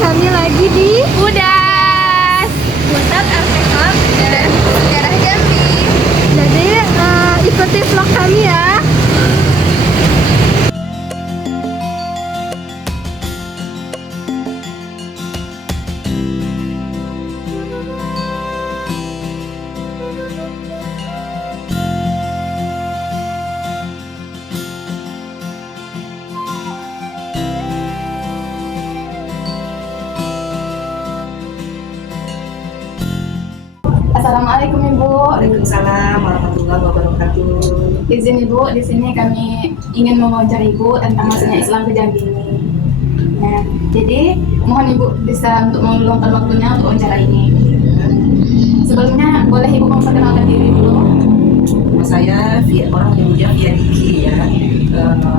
kami lagi di Udas, Pusat Artefak dan Sejarah Jambi. Jadi ikuti vlog kami ya. Assalamualaikum Ibu. Waalaikumsalam warahmatullahi wabarakatuh. Izin Ibu, di sini kami ingin mewawancara Ibu tentang masuknya Islam ke Jambi ini. Nah, jadi mohon Ibu bisa untuk meluangkan waktunya untuk wawancara ini. Sebelumnya boleh Ibu memperkenalkan diri dulu? Nama saya orang menyebutnya Via Diki ya.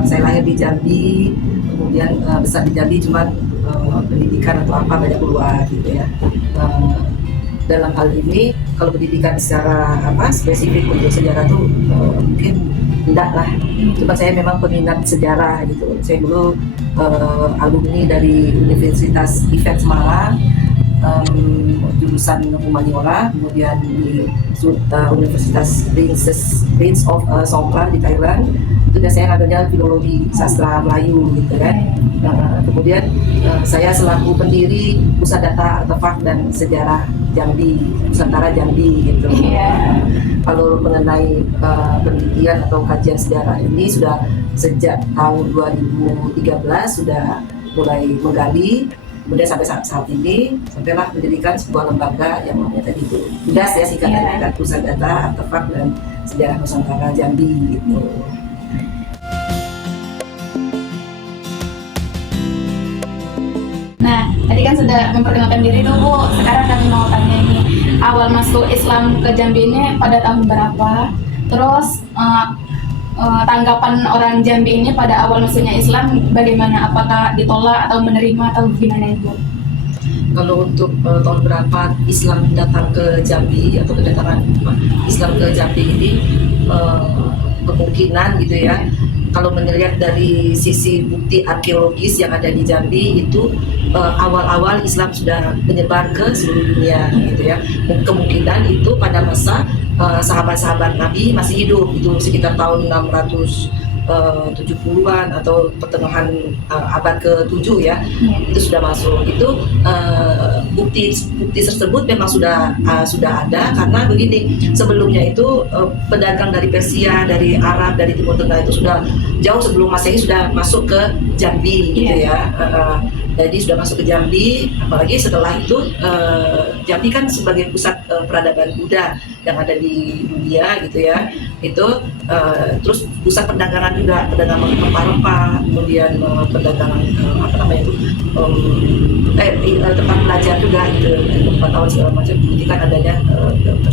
Saya lahir di Jambi, kemudian besar di Jambi, cuman pendidikan atau apa banyak keluar gitu ya. Dalam hal ini kalau pendidikan secara spesifik untuk sejarah tuh mungkin enggak lah. Cuma saya memang peminat sejarah gitu. Saya dulu alumni dari Universitas IFET Semarang, jurusan humaniora, kemudian di Universitas Prince of Songkla di Thailand. Itu saya ngambilnya filologi sastra Melayu gitu kan. Kemudian saya selaku pendiri Pusat Data Artefak dan Sejarah Jambi, Nusantara Jambi gitu. Kalau mengenai penelitian atau kajian sejarah ini sudah sejak tahun 2013 sudah mulai menggali, kemudian sampai saat ini sampailah mendirikan sebuah lembaga yang namanya tadi itu UDAS ya, singkatan dari Pusat Data Artefak dan Sejarah Nusantara Jambi gitu. Nah, tadi kan sudah memperkenalkan diri tuh Bu. Sekarang kami mau tanya ini, awal masuk Islam ke Jambi ini pada tahun berapa? Terus tanggapan orang Jambi ini pada awal masuknya Islam bagaimana? Apakah ditolak atau menerima atau gimana Ibu? Kalau untuk tahun berapa Islam datang ke Jambi atau kedatangan Islam ke Jambi ini kemungkinan gitu ya. Kalau melihat dari sisi bukti arkeologis yang ada di Jambi itu awal-awal Islam sudah menyebar ke seluruh dunia gitu ya. Kemungkinan itu pada masa sahabat-sahabat Nabi masih hidup, itu sekitar tahun 670-an atau pertengahan abad ke-7 ya. Itu sudah masuk. Itu bukti tersebut memang sudah ada, karena begini, sebelumnya itu pedagang dari Persia, dari Arab, dari Timur Tengah itu sudah jauh sebelum Masehi sudah masuk ke Jambi gitu ya. Jadi sudah masuk ke Jambi, apalagi setelah itu Jambi kan sebagai pusat peradaban Buddha yang ada di dunia gitu ya. Itu terus pusat perdagangan juga, perdagangan rempah-rempah, kemudian perdagangan tempat belajar juga gitu, pengetahuan segala macam. Ini kan adanya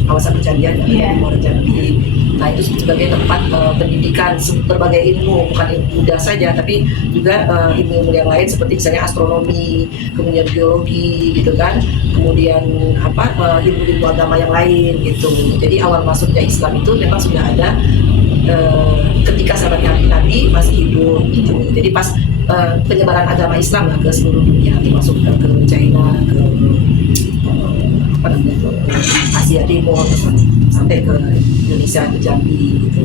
kawasan percandaian yang ada di Muara Jambi. Nah itu sebagai tempat pendidikan berbagai ilmu, bukan ilmu Buddha saja, tapi juga ilmu yang lain seperti misalnya astronomi, kemudian biologi gitu kan, kemudian ilmu-ilmu agama yang lain gitu. Jadi awal masuknya Islam itu memang sudah ada ketika sahabat Nabi masih hidup gitu. Jadi pas penyebaran agama Islam lah ke seluruh dunia, termasuk ke China, ke Asia Timur, sampai ke Indonesia, ke Jambi gitu.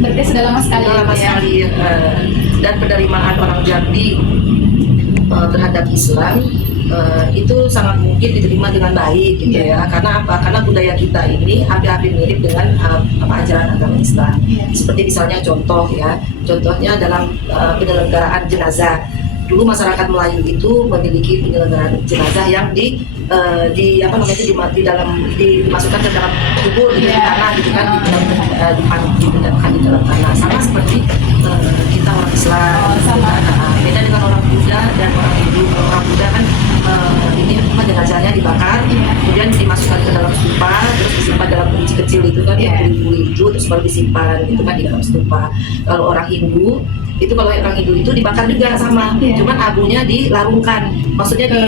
Berarti sudah lama sekali. Lama sekali dan penerimaan orang Jambi terhadap Islam itu sangat mungkin diterima dengan baik gitu ya. Karena apa? Karena budaya kita ini hampir-hampir mirip dengan ajaran agama Islam. Seperti misalnya contohnya dalam penyelenggaraan jenazah. Dulu masyarakat Melayu itu memiliki penyelenggaraan jenazah yang dimasukkan ke dalam kubur gitu, di tanah gitu kan, diletakkan di dalam tanah. Sama seperti kita orang Islam. Beda dengan orang Buddha dan orang Hindu. Orang Buddha kan ini jenazahnya dibakar, kemudian dimasukkan ke dalam stupa, terus disimpan dalam kunci kecil itu kan, yang buli-buli itu terus baru disimpan gitu kan di dalam stupa. Kalau orang Hindu itu, kalau orang Hindu itu dibakar juga sama, cuman abunya dilarungkan, maksudnya ke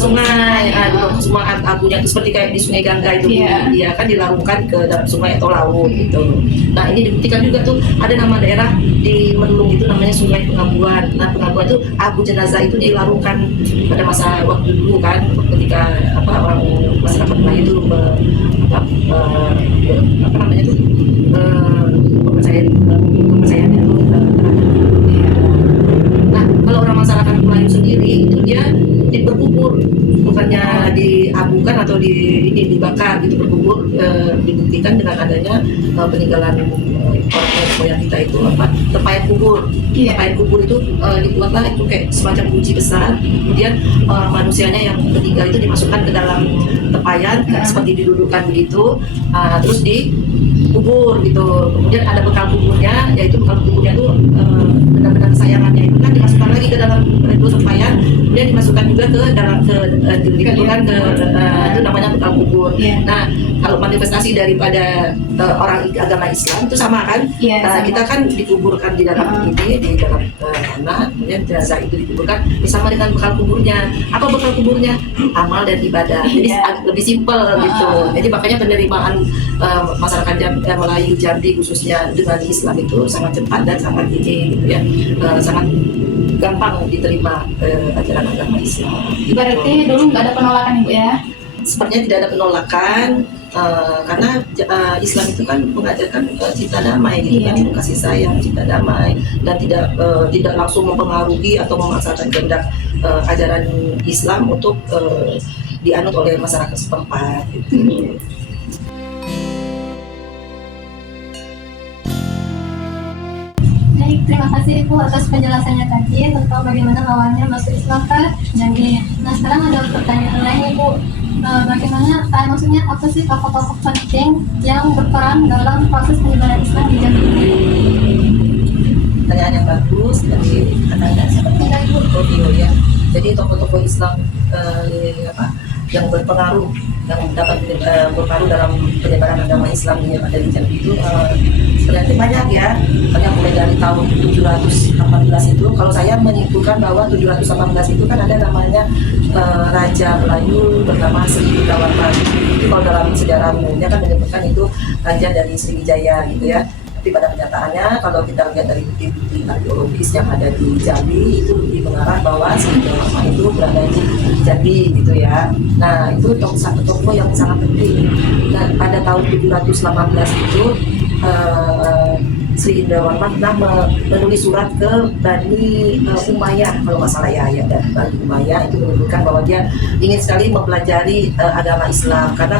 sungai, ke sungai, abunya itu seperti kayak di Sungai Gangga itu, dia kan dilarungkan ke dalam sungai atau laut gitu. Nah ini dibuktikan juga tuh, ada nama daerah di Merlung itu namanya Sungai Pengabuan. Nah Pengabuan itu abu jenazah itu dilarungkan pada masa waktu dulu kan, ketika orang masyarakat Melayu itu apa namanya itu kepercayaan itu. Nah kalau orang masyarakat Melayu sendiri itu dia berkubur, bukannya diabukan atau dibakar gitu, berkubur. Dibuktikan dengan adanya peninggalan orang moyang kita itu tempayan kubur. Tempayan kubur itu dibuatlah itu kayak semacam kunci besar, kemudian manusianya yang ketiga itu dimasukkan ke dalam tempayan seperti didudukkan begitu, terus dikubur gitu. Kemudian ada bekal kuburnya, yaitu bekal kuburnya itu benda-benda kesayangannya itu kan dimasukkan lagi ke dalam itu tempayan, kemudian dimasukkan juga ke dalam itu namanya bekal kubur. Nah kalau manifestasi daripada orang agama Islam itu sama kan, kita kan dikuburkan di dalam di dalam tanah, kemudian jenazah itu dikuburkan sama dengan bekal kuburnya. Apa bekal kuburnya? Amal dan ibadah. Jadi lebih simpel gitu. Jadi makanya penerimaan masyarakat Melayu Jambi khususnya dengan Islam itu sangat cepat dan sangat gitu ya, sangat gampang diterima ajaran agama Islam. Berarti dulu nggak ada penolakan Ibu ya? Sepertinya tidak ada penolakan, karena Islam itu kan mengajarkan cinta damai gitu kan, kasih sayang, cinta damai, dan tidak langsung mempengaruhi atau memaksakan kehendak ajaran Islam untuk dianut oleh masyarakat setempat gitu. Baik, terima kasih Ibu atas penjelasannya tadi tentang bagaimana awalnya masuk Islam ke Jambi. Nah sekarang ada pertanyaan lain Ibu. Bagaimana, maksudnya apa sih tokoh-tokoh penting yang berperan dalam proses penyebaran Islam di Jambi ini? Pertanyaan yang bagus dari anak-anak seperti Ibu ya. Jadi tokoh-tokoh Islam yang berpengaruh, yang dapat berpengaruh dalam penyebaran agama Islam yang ada di Jambi itu sebenarnya banyak ya. Banyak, mulai dari tahun 718 itu, kalau saya menyimpulkan bahwa 718 itu kan ada namanya Raja Melayu bernama Sriwijaya. Itu kalau dalam sejarah umumnya kan menyebutkan itu raja dari Sriwijaya gitu ya. Tapi pada kenyataannya kalau kita lihat dari bukti-bukti arkeologis yang ada di Jambi itu lebih mengarah bahwa Sriwijaya itu berada di Jambi gitu ya. Nah itu satu tokoh yang sangat penting. Dan pada tahun 718 itu Sri Indrawarman pernah menulis surat ke Bani Umayyah kalau nggak salah ya, dan Bani Umayyah itu menyebutkan bahwa dia ingin sekali mempelajari agama Islam karena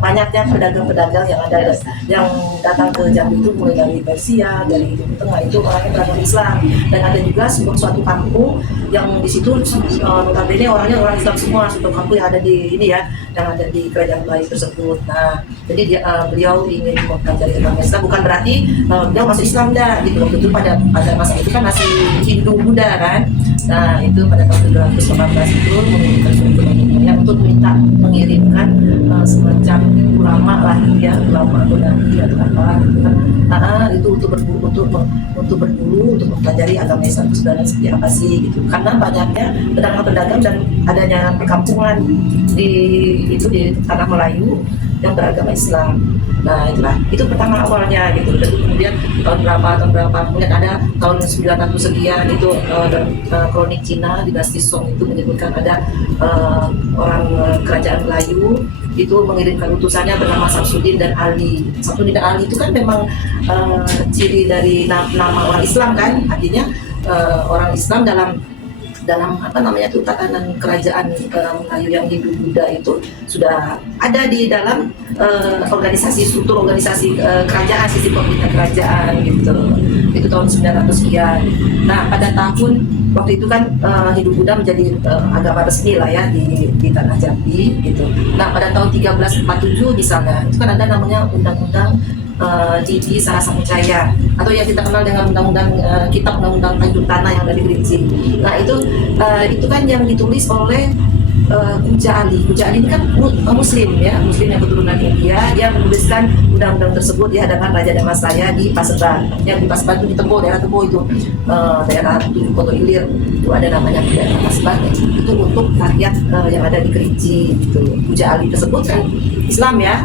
banyaknya pedagang-pedagang yang ada yang datang ke Jambi itu mulai dari Persia, dari Timur Tengah, itu orangnya beragama Islam, dan ada juga suatu kampung yang di situ notabene orangnya orang Islam semua, suatu kampung yang ada di ini ya, yang ada di kerajaan Melayu tersebut. Nah jadi beliau ingin mempelajari agama Islam, bukan berarti dia masuk Islam dah gitu. Waktu itu pada masa itu kan masih Hindu Buddha kan. Nah itu pada tahun 2018 itu mengirimkan surat kepada untuk minta mengirimkan semacam ulama lah ya, ulama atau nabi atau apa gitu kan. Itu untuk berburu untuk mempelajari agama Islam itu sebenarnya seperti apa sih gitu. Karena banyaknya pedagang-pedagang dan adanya perkampungan di tanah Melayu yang beragama Islam. Nah itulah, itu pertama awalnya gitu. Dan kemudian tahun berapa kemudian ada tahun 900 sekian itu kronik Cina dinasti Song itu menyebutkan ada orang kerajaan Melayu itu mengirimkan utusannya bernama Samsudin dan Ali. Samsudin dan Ali itu kan memang ciri dari nama orang Islam kan, artinya orang Islam dalam apa namanya itu tatanan kerajaan Melayu yang Hindu Buddha itu sudah ada di dalam struktur organisasi kerajaan, sistem pemerintahan kerajaan gitu. Itu tahun 900 sekian. Nah pada tahun waktu itu kan Hindu Buddha menjadi agama resmi lah ya di tanah Jambi gitu. Nah pada tahun 1347 misalnya itu kan ada namanya undang-undang Didi Sarasamucaya atau yang kita kenal dengan undang-undang kitab undang-undang Tanjung Tanah yang ada di Kerinci. Nah itu kan yang ditulis oleh Kuja Ali ini kan Muslim ya, Muslim yang keturunan India. Dia menuliskan undang-undang tersebut di hadapan Raja Damasraya di Paseban. Yang di Paseban itu di Tembo, daerah Tembo itu, daerah Tujuh Koto Ilir itu ada namanya daerah Paseban. Itu untuk rakyat yang ada di Kerinci. Gitu. Kuja Ali tersebut kan Islam ya,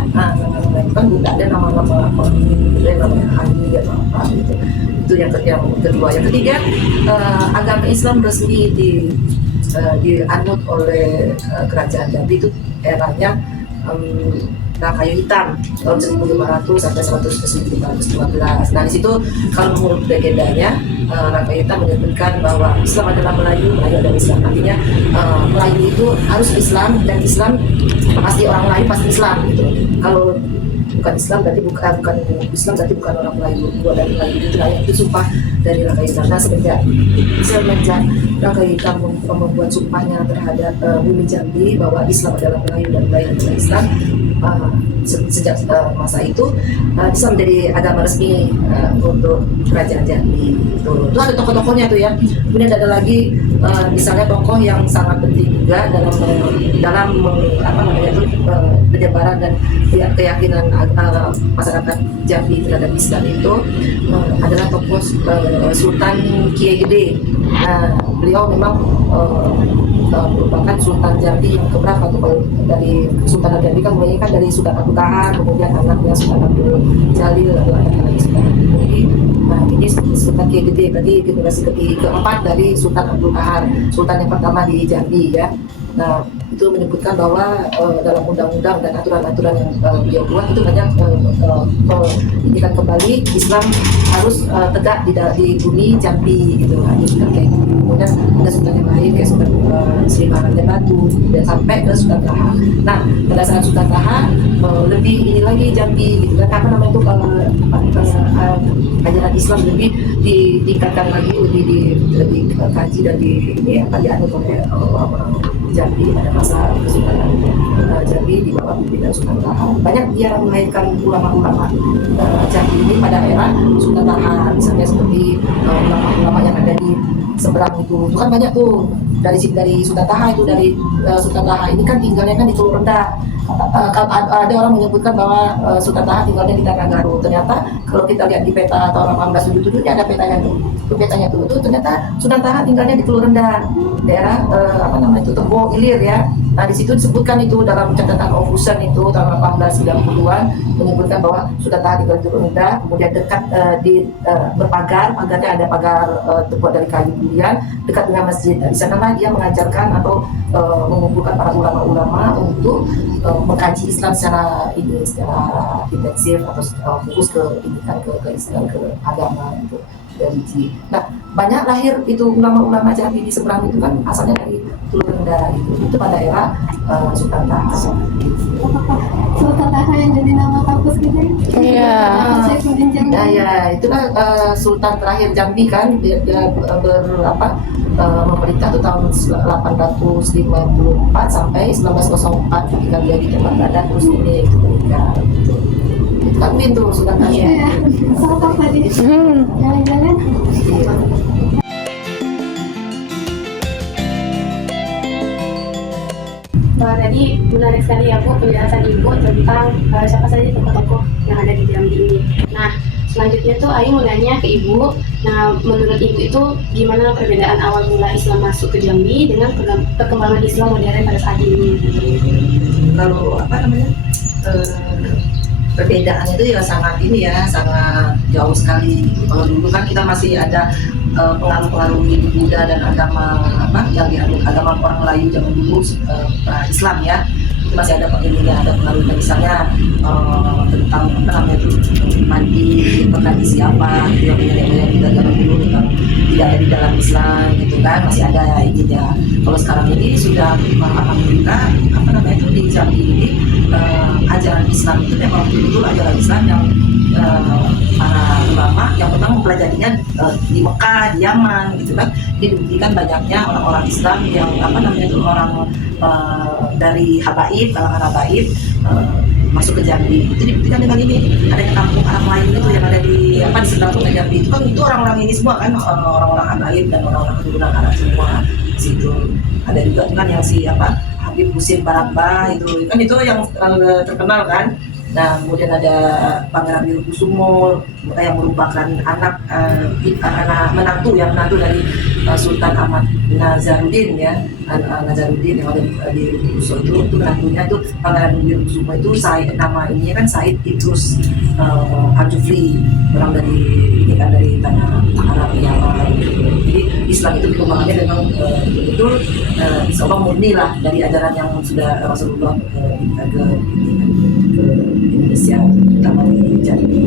itu kan tidak ada nama-nama apa, namanya Ali atau apa gitu. Itu yang kedua. Yang ketiga, agama Islam resmi dianut oleh kerajaan Jambi itu eranya kayu hitam tahun 1500 sampai 1515. Nah di situ kalau menurut legendanya Kayu Hitam menyebutkan bahwa Islam adalah Melayu adalah Islam. Artinya Melayu itu harus Islam, dan Islam pasti orang Melayu pasti Islam gitu. Kalau bukan Islam berarti bukan Islam berarti bukan orang Melayu. Dua dari Melayu itu sumpah dari Kayu Hitam. Nah semenjak Kayu Hitam membuat sumpahnya terhadap bumi Jambi bahwa Islam adalah Melayu dan Melayu adalah Islam, sejak masa itu Islam menjadi agama resmi untuk kerajaan Jambi. Itu ada tokoh-tokohnya tuh ya. Kemudian ada lagi misalnya tokoh yang sangat penting juga dalam apa namanya itu penyebaran dan keyakinan masyarakat Jambi terhadap Islam itu adalah tokoh Sultan Kiai Gede. Nah, beliau memang merupakan Sultan Jambi yang keberapa tuh, kalau dari Sultan Jambi kan mulai kan dari Sultan Abdul Kahar, kemudian anaknya Sultan Abdul Jalil, lalu anaknya lagi Sultan Abdul Muhi. Nah ini Sultan Kiai Gede berarti generasi keempat dari Sultan Abdul Kahar, Sultan yang pertama di Jambi ya. Nah itu menyebutkan bahwa dalam undang-undang dan aturan-aturan yang beliau buat itu banyak menjadikan kembali Islam harus tegak di bumi Jambi gitu. Nah, itu kan kayak gitu. Kemudian ada sultan yang lain kayak Sultan Sri Maharani Batu dan sampai ke Sultan Taha. Nah pada saat Sultan Taha lebih ini lagi Jambi gitu kan, karena namanya itu ajaran Islam lebih ditingkatkan lagi, lebih kaji dan dianut oleh Jambi pada masa Kesultanan Jambi di bawah pimpinan Sultan Taha. Banyak dia melahirkan ulama-ulama Jambi ini pada era Sultan Taha, misalnya seperti ulama-ulama yang ada di seberang itu kan banyak tuh dari Sultan Taha itu, dari Sultan Taha ini kan tinggalnya kan di Teluk Rendah. Ada orang menyebutkan bahwa Sultan Taha tinggalnya di Tanah Garu. Ternyata kalau kita lihat di peta tahun 1877 ada petanya tuh. Itu petanya tuh ternyata Sultan Taha tinggalnya di Teluk Rendah, daerah apa namanya itu Tembo Ilir ya. Nah di situ disebutkan itu dalam catatan Ofusen itu tahun 1890-an menyebutkan bahwa Sultan Taha tinggal di Teluk Rendah, kemudian dekat pagarnya ada pagar terbuat dari kayu kemudian dekat dengan masjid. Nah, di sanalah dia mengajarkan atau mengumpulkan para ulama-ulama untuk mengkaji Islam secara intensif atau fokus ke pendidikan ke Islam, ke agama gitu, religi. Nah banyak lahir itu ulama-ulama Jambi di seberang itu kan asalnya dari Teluk Rendah itu pada era Sultan Taha. Sultan Taha yang jadi nama kampus kita ya? Iya. Saifuddin Jambi. Nah ya itulah Sultan terakhir Jambi kan dia memerintah tuh tahun 854 sampai 1904 ketika dia ditembak terus ini itu meninggal. Itu kan pintu Sultan Taha. Iya. Sama tadi. Jalan-jalan. Tadi menarik sekali ya Bu penjelasan Ibu tentang siapa saja tokoh-tokoh yang ada di Jambi ini. Nah selanjutnya tuh Ayu mau nanya ke Ibu. Nah menurut Ibu itu gimana perbedaan awal mula Islam masuk ke Jambi dengan perkembangan Islam modern pada saat ini? Kalau apa namanya perbedaan itu ya sangat sangat jauh sekali. Kalau dulu kan kita masih ada pengaruh-pengaruh Hindu Buddha dan agama yang dianut agama orang Melayu zaman dulu Islam ya, itu masih ada pengaruhnya misalnya tentang itu mandi tradisi apa gitu yang kita zaman dulu tidak ada di dalam Islam gitu kan, masih ada ininya. Kalau sekarang ini sudah alhamdulillah itu di Jambi ini ajaran Islam itu memang betul ajaran Islam yang para ulama yang pertama mempelajarinya di Mekah, di Yaman gitu kan. Ini dibuktikan banyaknya orang-orang Islam yang orang dari Habaib, kalangan Habaib masuk ke Jambi. Itu dibuktikan dengan ini, ada kampung Arab lain itu yang ada di sebelah kota Jambi itu kan, itu orang-orang ini semua kan orang-orang Habaib dan orang-orang keturunan Arab semua situ. Ada juga kan yang Habib Husin Baramba itu yang terkenal kan. Nah, kemudian ada Pangeran Wirokusumo yang merupakan anak menantu dari Sultan Ahmad Nazaruddin ya. Nazaruddin yang ada di Wirokusumo itu menantunya itu Pangeran Wirokusumo itu nama ininya kan Said Idrus Al-Jufri, orang dari tanah Arab Yaman. Jadi Islam itu perkembangannya memang betul insya Allah murni lah dari ajaran yang sudah Rasulullah minta ke Indonesia, terutama di Jambi.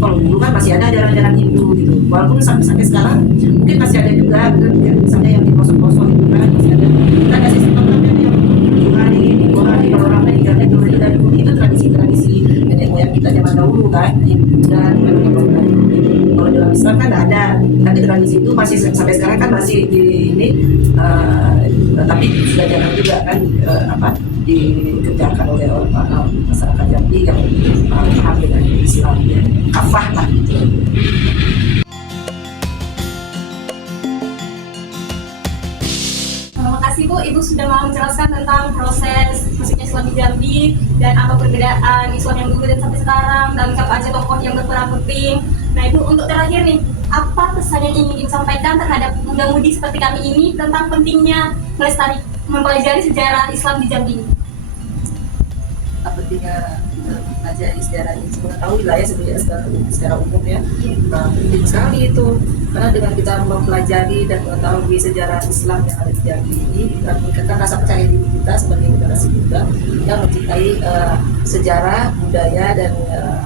Kalau dulu kan masih ada ajaran-ajaran Hindu gitu, walaupun sampai sekarang mungkin masih ada juga, misalnya yang di kosong-kosong itu kan masih ada. Kita kasih semangatnya yang 2 hari kalau orang lain karena itu tradisi nenek moyang kita zaman dahulu kan, dan kalau dalam Islam kan nggak ada, tapi tradisi itu masih sampai sekarang kan masih di ini, tapi sudah jarang juga kan dikerjakan oleh masyarakat Jambi yang paham dengan Islam ya, kafah lah gitu. Terima kasih Bu, Ibu sudah mau menjelaskan tentang proses masuknya Islam di Jambi dan apa perbedaan Islam yang dulu dan sampai sekarang, dan siapa aja tokoh yang berperan penting. Nah Ibu, untuk terakhir nih, apa pesan yang ingin disampaikan terhadap muda-mudi seperti kami ini tentang pentingnya mempelajari sejarah Islam di Jambi ini? Pentingnya belajar sejarah ini, mengetahui lah ya sebenarnya secara umum ya, penting sekali itu, karena dengan kita mempelajari dan mengetahui sejarah Islam yang ada di Jambi ini, dan meningkatkan rasa percaya diri kita sebagai generasi muda yang mencintai sejarah, budaya dan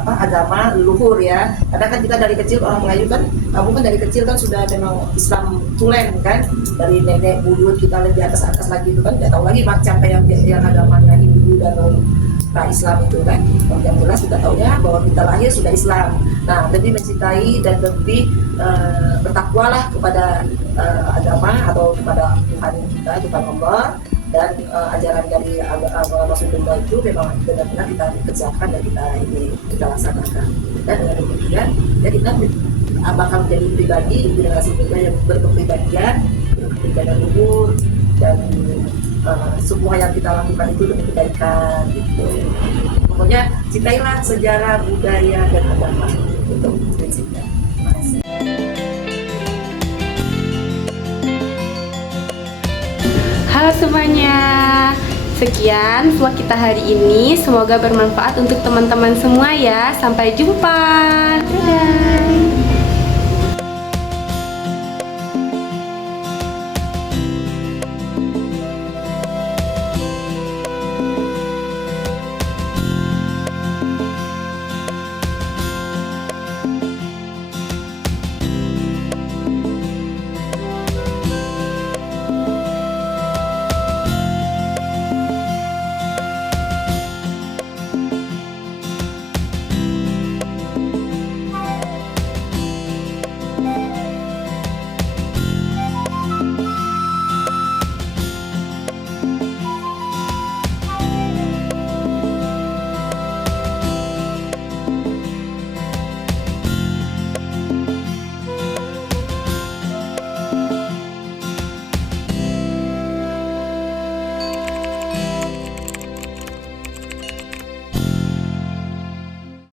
agama leluhur ya. Karena kan kita dari kecil, orang Melayu kan, kamu kan dari kecil kan sudah memang Islam tulen kan, dari nenek buyut kita lebih atas lagi itu kan, nggak tahu lagi macam yang agamanya Hindu dan Islam itu kan. Yang jelas kita tahu ya bahwa kita lahir sudah Islam. Nah, lebih mencintai dan lebih bertakwalah kepada agama atau kepada Tuhan kita, Tuhan Allah, dan ajaran dari agama Rasulullah itu memang benar-benar kita kerjakan dan kita laksanakan. Dan dengan demikian ya kita bakal menjadi pribadi generasi muda yang berkepribadian luhur, dan semua yang kita lakukan itu demi kebaikan gitu. Pokoknya cintailah sejarah, budaya dan agama, itu prinsipnya. Halo semuanya, sekian vlog kita hari ini. Semoga bermanfaat untuk teman-teman semua ya. Sampai jumpa. Dadah.